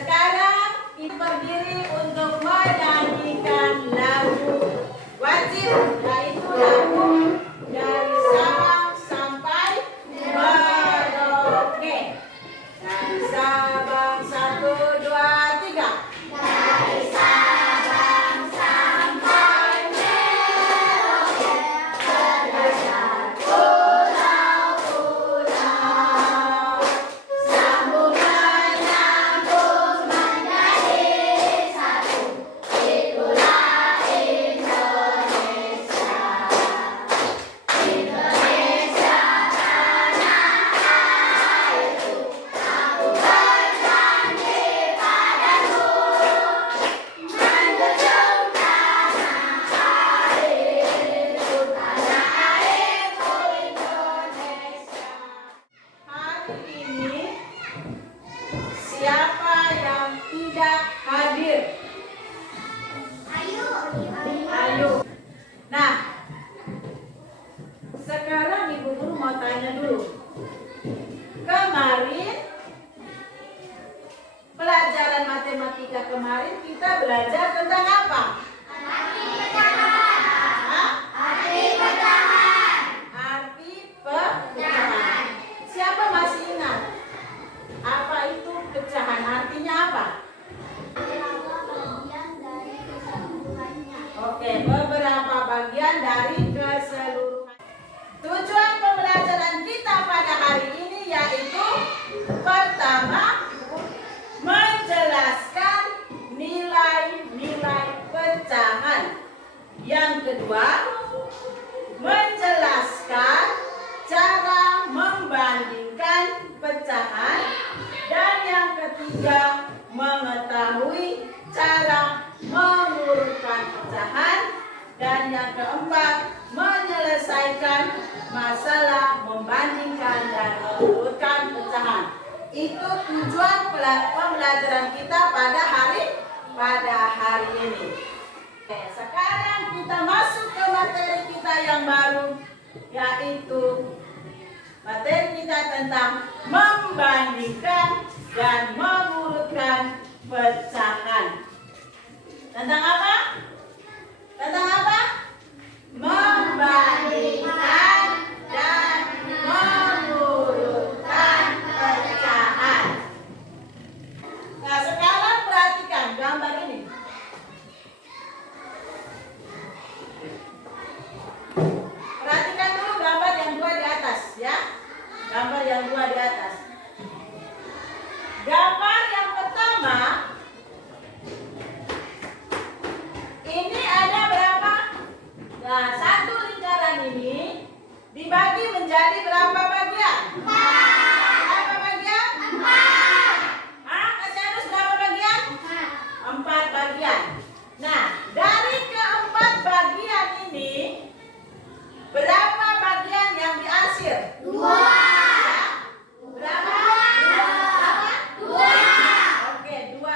Sekarang kita berdiri untuk menyanyikan lagu wajib, yaitu lagu dari Sabang sampai Merauke. Dari Sabang 1, 2, 3. Dari Sabang sampai Merauke, berdasar pulau-pulau, sambung menyambung menjadi satu, itulah Indonesia. Indonesia tanah airku, aku berjanji padamu, menjunjung tanah airku, tanah airku Indonesia. Hari ini siapa yang tidak hadir? Ayo. Nah, sekarang Ibu Guru mau tanya dulu. Kemarin pelajaran matematika kemarin kita belajar tentang apa? Hah? Arti pecahan. Arti pecahan. Siapa masih ingat? Apa itu pecahan? Artinya apa? Bagian dari keseluruhannya. Oke, beberapa bagian dari keseluruhan. Tujuan pembelajaran kita pada hari ini yaitu pertama, menjelaskan nilai-nilai pecahan. Yang kedua, menjelaskan cara membandingkan pecahan. Dan yang ketiga, mengetahui cara mengurutkan pecahan. Dan yang keempat, menyelesaikan masalah membandingkan dan mengurutkan pecahan. Itu tujuan pembelajaran kita pada hari ini. Oke, sekarang kita masuk ke materi kita yang baru, yaitu materi kita tentang membandingkan dan mengurutkan pecahan. Tentang apa? Tentang apa? Membandingkan dan mengurutkan pecahan. Nah, sekarang perhatikan gambar ini. Perhatikan dulu gambar yang dua di atas, ya. Gambar yang dua di atas. Gambar yang pertama, ini ada berapa? Nah, satu lingkaran ini dibagi menjadi berapa bagian? Berapa bagian? Hah? Kasih harus berapa bagian? 4 bagian. Nah, dari keempat bagian ini, berapa bagian yang diarsir? 2. Berapa? Dua. Oke, 2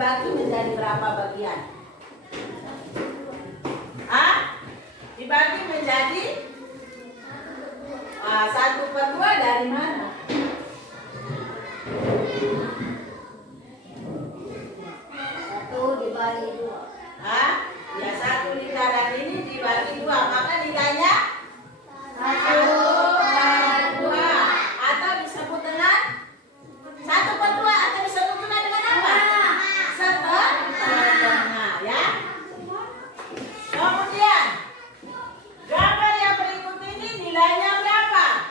dibagi menjadi berapa bagian? Dibagi menjadi 1/2 dari mana? 1 dibagi 2. Ya 1 lingkaran ini dibagi 2, maka nilainya 1/2 atau disebut dengan 1/2 atau disebut dengan apa? Setengah ya. Kemudian gambar yang berikut ini nilainya berapa?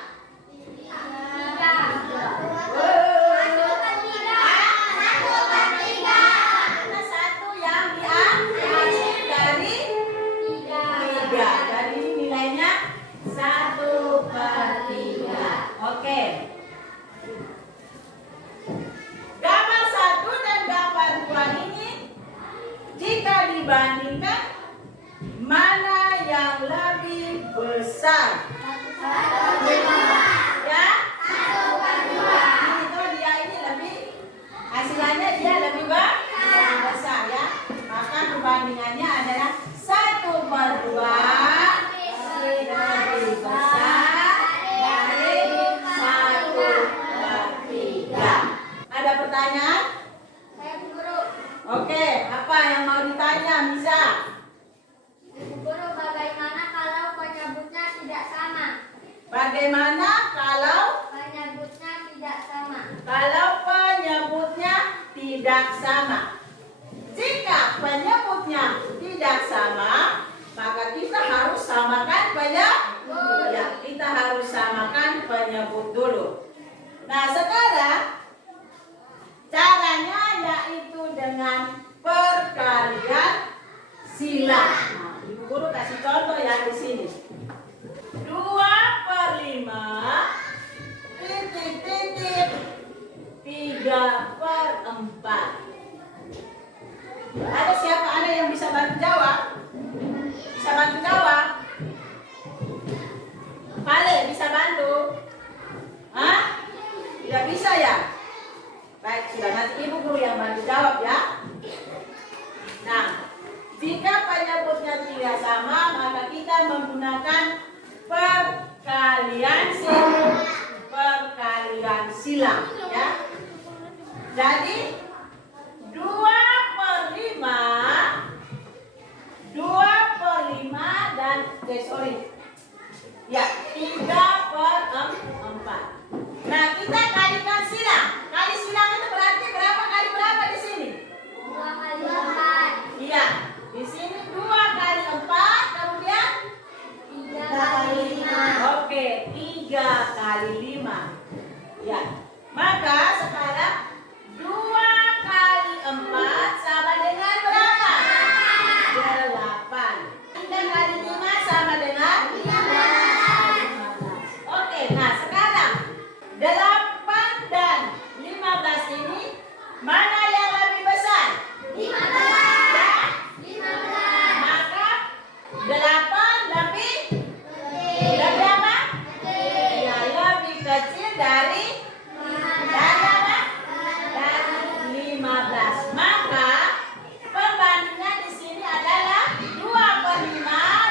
1 yang diambil dari 3. Jadi ini nilainya 1/3. Oke. Gambar 1 dan gambar 2 ini jika dibandingkan mana yang lebih besar? Ya? Itu dia ini lebih hasilnya dia lebih besar ya. Maka perbandingannya adalah 1/2 lebih besar dari 1/3. Ada pertanyaan? Saya guru. Oke, apa yang mau ditanya, Misa? Guru, bagaimana kalau penyebutnya tidak sama? Bagaimana kalau Penyebutnya tidak sama. penyebutnya tidak sama? Jika penyebutnya tidak sama, maka kita harus samakan penyebut. Ya, kita harus samakan penyebut dulu. Nah, sekarang caranya yaitu dengan perkalian silang. Nah, Ibu Guru kasih contoh ya di sini. 2/5 titik 3/4. Ada siapa? Ada yang bisa bantu jawab? Bisa bantu jawab? Pale bisa bantu? Tidak bisa ya? Baik, sudah, nanti Ibu Guru yang bantu jawab ya. Nah, jika penyebutnya tidak sama, maka kita menggunakan perkalian silang ya. Jadi 2/5 dan 3/4. Nah, kita kalikan silang. Kali silang itu berarti berapa kali berapa di sini? 2 kali 4. Iya, di sini 2 kali 4, kemudian 3 kali 5. Oke, 3 kali 5. Ya, maka sekarang 2 kali 4 sama dengan berapa? 8. 3 kali 5 sama dengan 15. Oke, nah sekarang 8 dan 15 ini mana yang lebih besar? 15. Maka 8 lebih apa? Ya, lebih kecil dari apa? Dari 15. Maka pembandingnya di sini adalah 2/5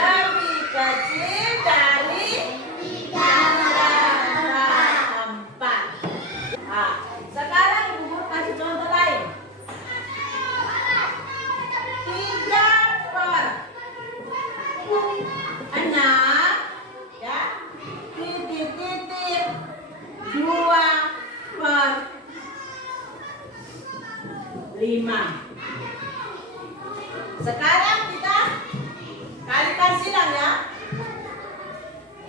lebih kecil dari 3/4. Nah, sekarang Ibu Guru kasih contoh lain. 3/6 ya, titik 2/5. Sekarang kita kalikan silang ya.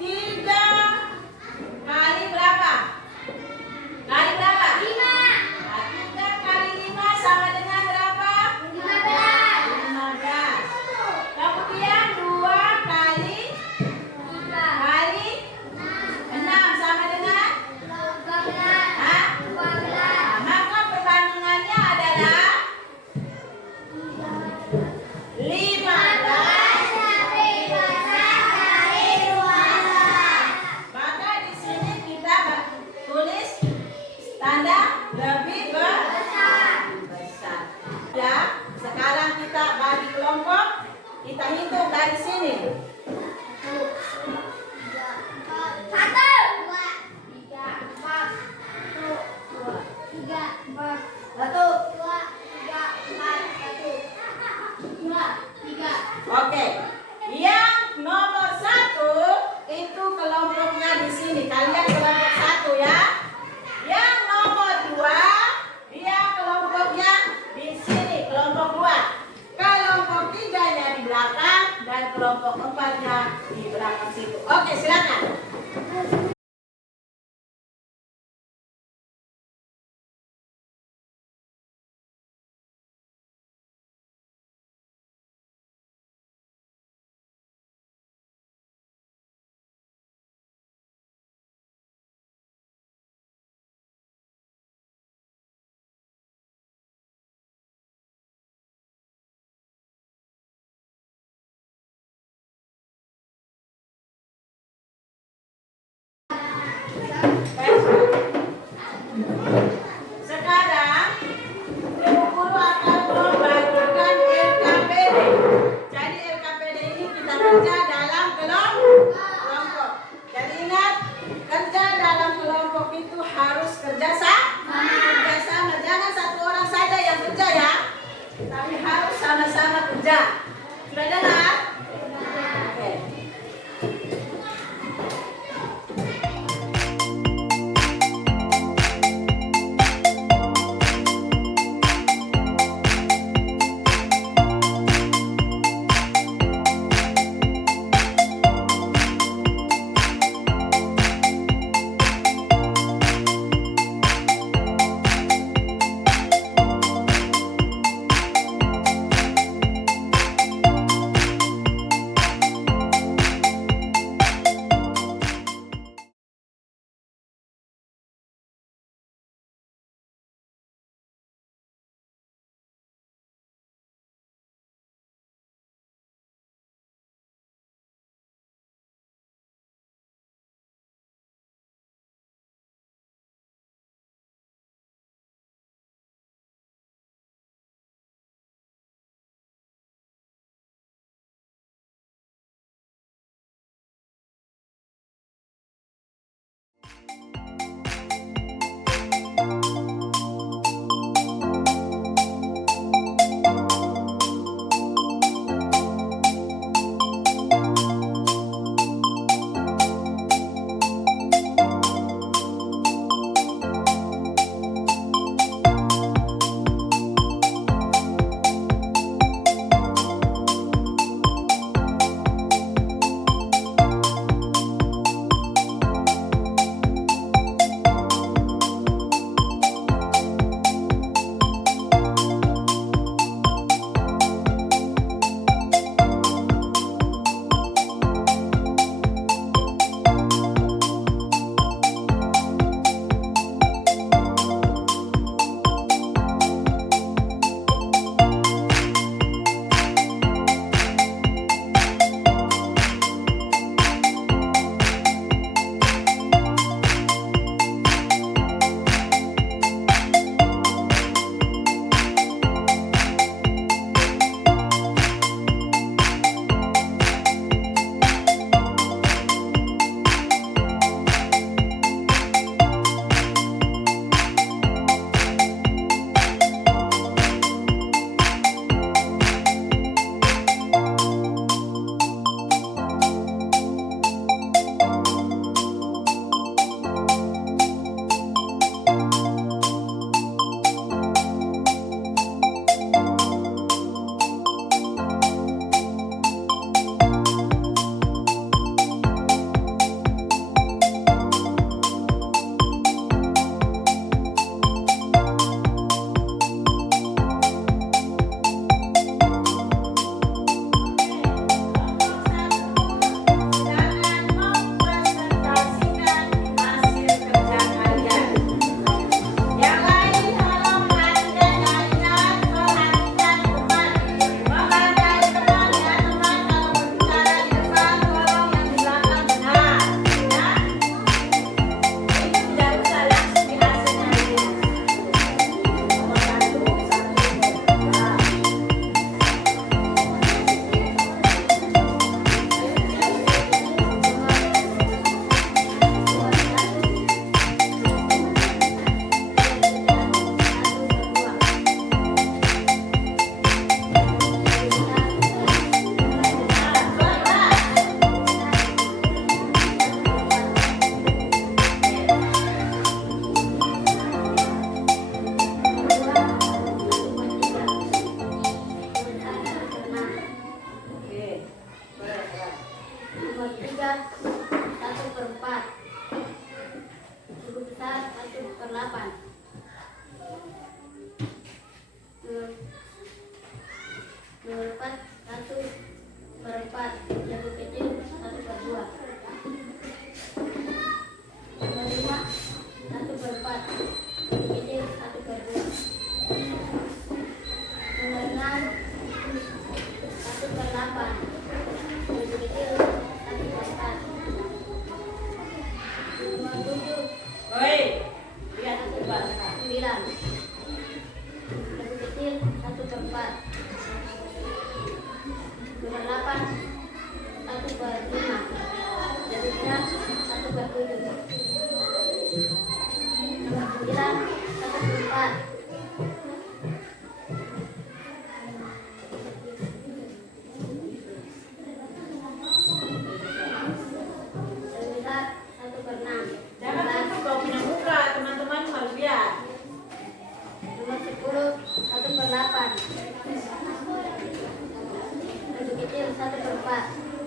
3 kali berapa? Kali berapa? 5. Nah, 3 kali 5 sama dengan berapa? 15. 15. Kemudian 2 kali 6 sama dengan 12. Nah, maka perbandingannya adalah 15 bagi kelompok. Kita hitung dari sini. 1, 2, 3, 4, 1, 2, 3, 4, 1, 2, 3. Oke. Yang nomor 1 itu kelompoknya di sini. Kalian kelompok 1 ya. Yang nomor 2 dia kelompoknya di sini, kelompok 2. Kelompok 3-nya di belakang dan kelompok 4-nya di belakang situ. Oke, silakan. Sekarang Ibu Guru akan membagikan LKPD. Jadi LKPD ini kita kerja dalam kelompok. Jadi ingat, kerja dalam kelompok itu harus kerja sama. Jangan satu orang saja yang kerja ya, tapi harus sama-sama kerja. Sudah dengar? Oke.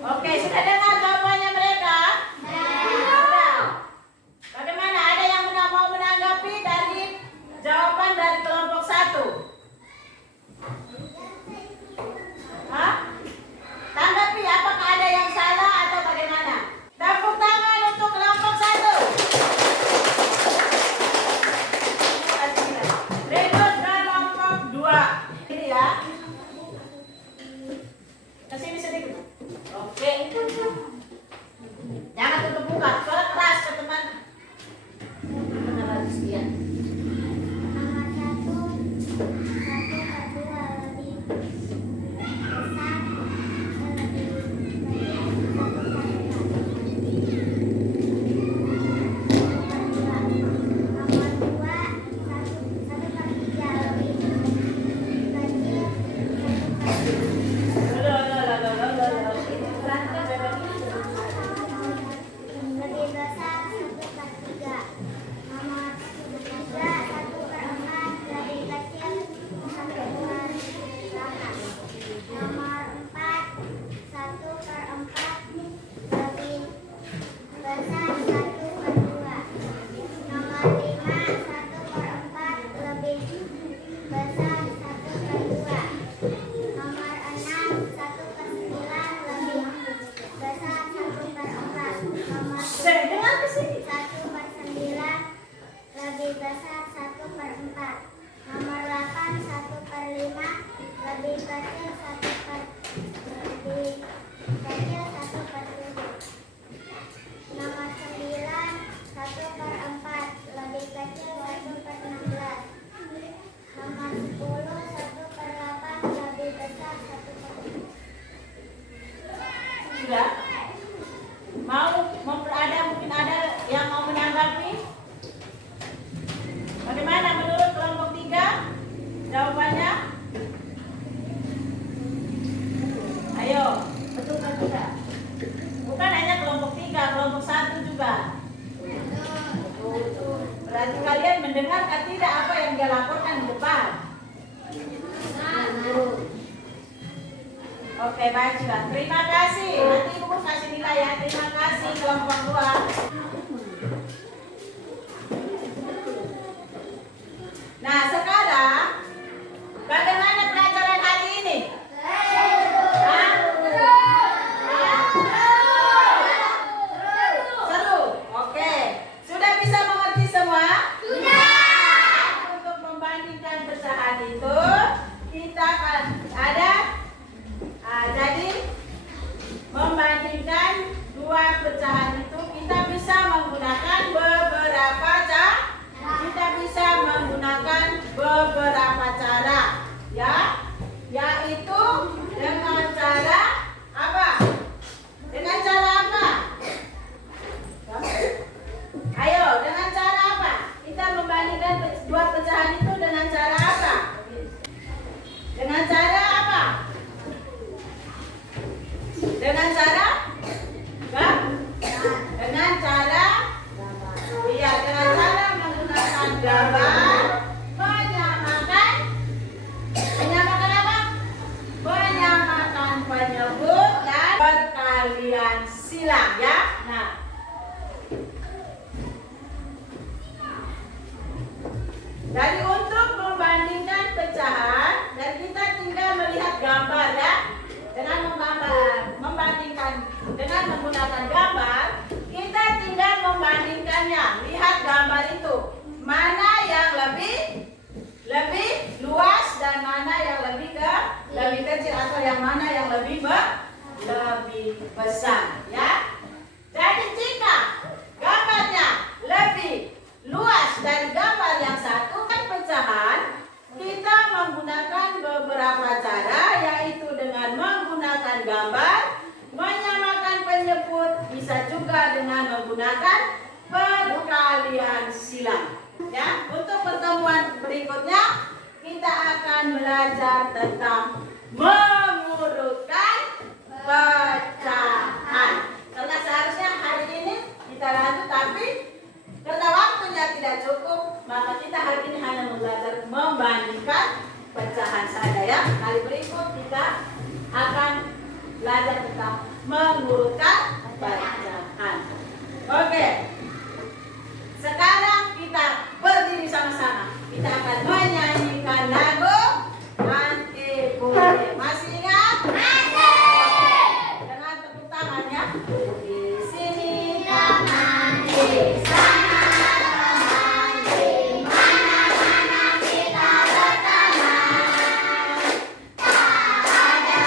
Oke, sudah dengar jawabannya mereka? Sudah. Bagaimana? Ada yang mau menanggapi dari jawaban dari kelompok 1? Hah? Tanggapi, apakah ada yang salah atau bagaimana? Tepuk tangan untuk kelompok 1. Berikut kelompok 2. Ini ya. Kesini sedikit. Oke. Jangan tutup muka. Suara keras ke teman. Benar harus lihat. Nomor 1, 1/2 lebih besar Sudah? Mungkin ada yang mau menanggapi? Bagaimana menurut kelompok 3? Jawabannya? Ayo, betul kan tidak? Bukan hanya kelompok 3, kelompok 1 juga. Berarti kalian mendengar kan tidak apa yang dia laporkan di depan? Oke, baik sudah. Terima kasih. Nanti Ibu kasih nilai ya. Terima kasih kelompok 2. Nah, sekarang bagaimana pelajaran hari ini? Hah? Seru. Oke. Sudah bisa mengerti semua? Untuk membandingkan pecahan itu, kita akan ada jadi membandingkan dua pecahan itu kita bisa menggunakan beberapa cara, ya, yaitu dengan cara apa? Dengan cara apa? Ayo, dengan cara apa? Kita membandingkan dua pecahan itu dengan cara apa? Dengan cara apa? Dengan cara dengan cara menggunakan gambar, menyamakan apa? Menyamakan penyebut dan perkalian silang, ya. Nah, jadi untuk membandingkan pecahan dan kita tinggal melihat gambar, ya. Dengan dengan menggunakan gambar, kita tinggal membandingkannya. Lihat gambar itu, mana yang lebih luas dan mana yang lebih kecil atau yang mana yang lebih besar, ya. Jadi jika gambarnya lebih luas dari gambar yang satu kan pecahan, kita menggunakan beberapa cara, yaitu dengan menggunakan gambar, menyamakan penyebut, bisa juga dengan menggunakan perkalian silang. Ya, untuk pertemuan berikutnya kita akan belajar tentang mengurutkan pecahan. Karena seharusnya hari ini kita lanjut, tapi karena waktunya tidak cukup, maka kita hari ini hanya belajar membandingkan pecahan saja, ya. Kali berikut kita akan belajar tentang mengurutkan bacaan. Oke. Sekarang kita berdiri sama-sama. Kita akan menyanyikan lagu Ante Bole. Masih ingat? Masih. Dengan tepuk tangan ya. Di sini teman, di sana teman, di mana-mana kita berteman. Tak ada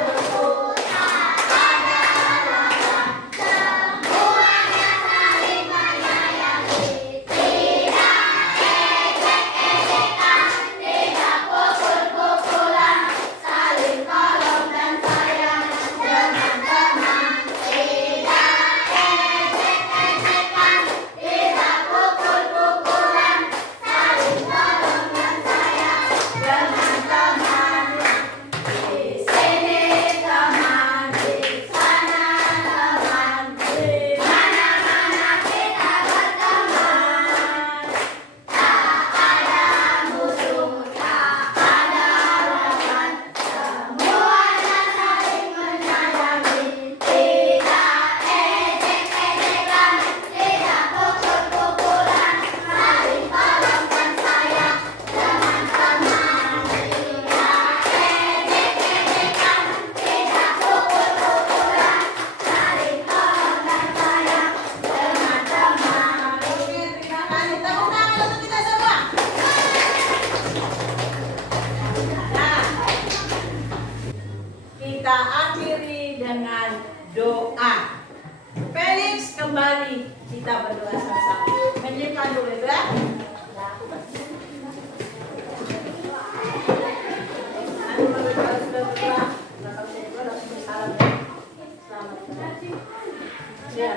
buku, tak ada lawan, semuanya saling menyayangi. Tidak ejek-ejekan, tidak pukul-pukulan, saling tolong dan sayang dengan teman. Tidak ejek-ejekan, tidak pukul-pukulan, saling tolong dan sayang dengan teman. Di sini teman, di sana teman, di mana-mana kita berteman. Tak ada musuh, tak ada lawan, semuanya saling menyayangi. Tidak ejek-ejekan, tidak pukul-pukulan, saling tolong dan sayang dengan teman. Tidak ejek-ejekan, tidak pukul-pukulan, saling tolong dan sayang dengan teman. Oke, terima kasih. Tepuk tangan untuk kita semua. Nah, kita akhiri dengan doa. Felix kembali kita berdoa sama-sama. Menyimpan dulu itu ya. Nanti kalau sudah berdoa, kalau sudah berdoa langsung bersalam ya. Selamat. Ya.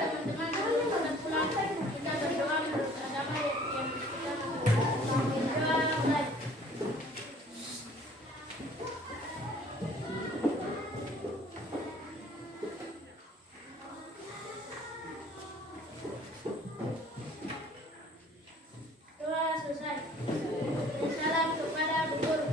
Doa selesai. Salam kepada guru.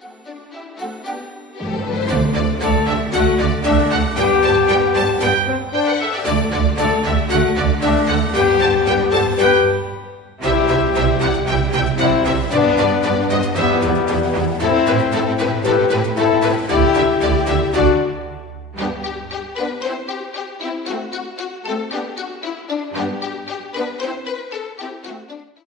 Thank you.